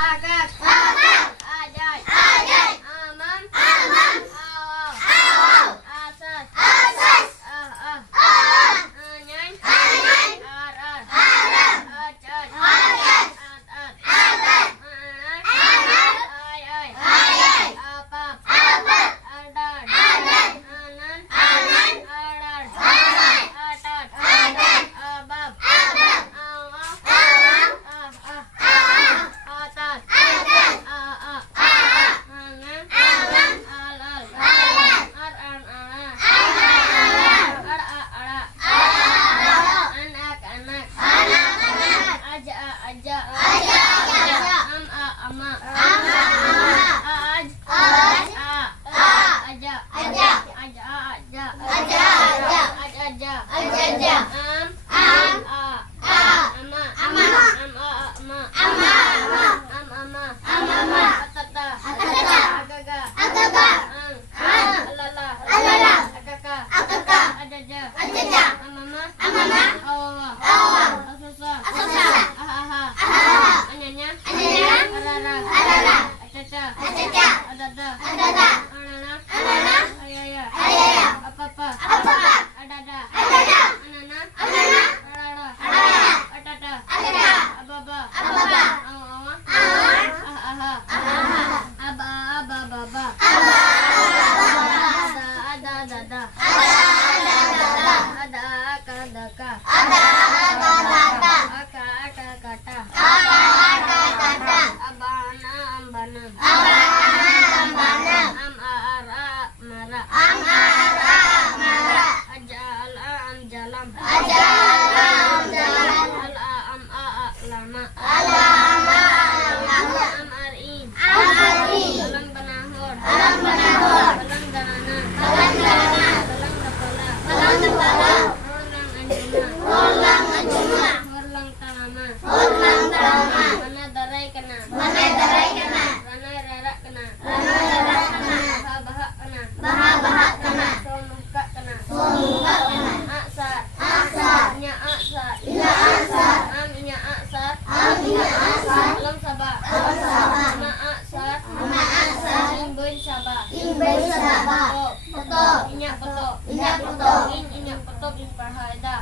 Agak. Ajay. Amam. Awal. Asas. Anyan. Arar. Acad. At. Ay. Apap. Adar. Anan. Arar. Atat. Abab. Awal. Atat. Angan. Alal. Aran. Anak. Aja. Ama. Aj. Aja. Ama. Atata. Agaga. Alala. Akaka. Ajaja. Amama. Awa. Asusa. Ahaha. Anyanya. Arara. Acaca. Adada. Anana. Ayaya. Apapa. Adada. Anana. Arara. Atata. Ababa. Awa. Aha. Aba. Ada. Akadaka. Akakata. Abana. Ambana. Mara. Jalam. Lama. Arin. Alang banahor. Balang darana. Balang dapala. Horlang anjuna. Horlang tarama. Mana darai kena. Ranai rarak kena. Baha kena. Sonuka kena. Aksar. Nya aksar. Nya aksar. Alam sabah. Ma aksar. Imboin sabah. Poto. Inyak poto. Inyak poto in parhaida.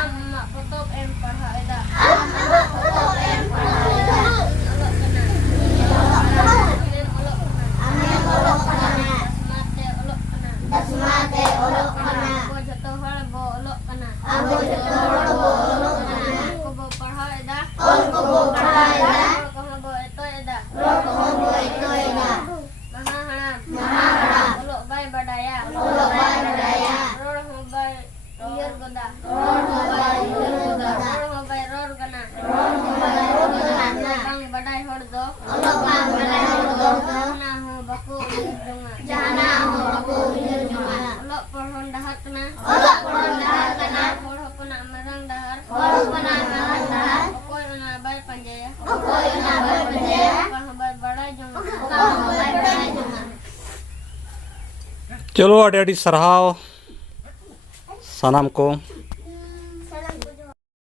Amma poto en parhaida. Olok kena. Dasmate olok kena. Abo jatuh bo olok kena. Kubo parhaida. Kubo bo itu eda. Mahaharam. Olok bay badaya. Ror bay iyur goda. Ror bay ror gana. Bang badai hordo. Jana ho baku hidunga. Olok pohon dahar kena. Olok puna marang dahar. Okoy una bay panjaya. Bay badai junga. चलो अड्डी सरहाव सनम को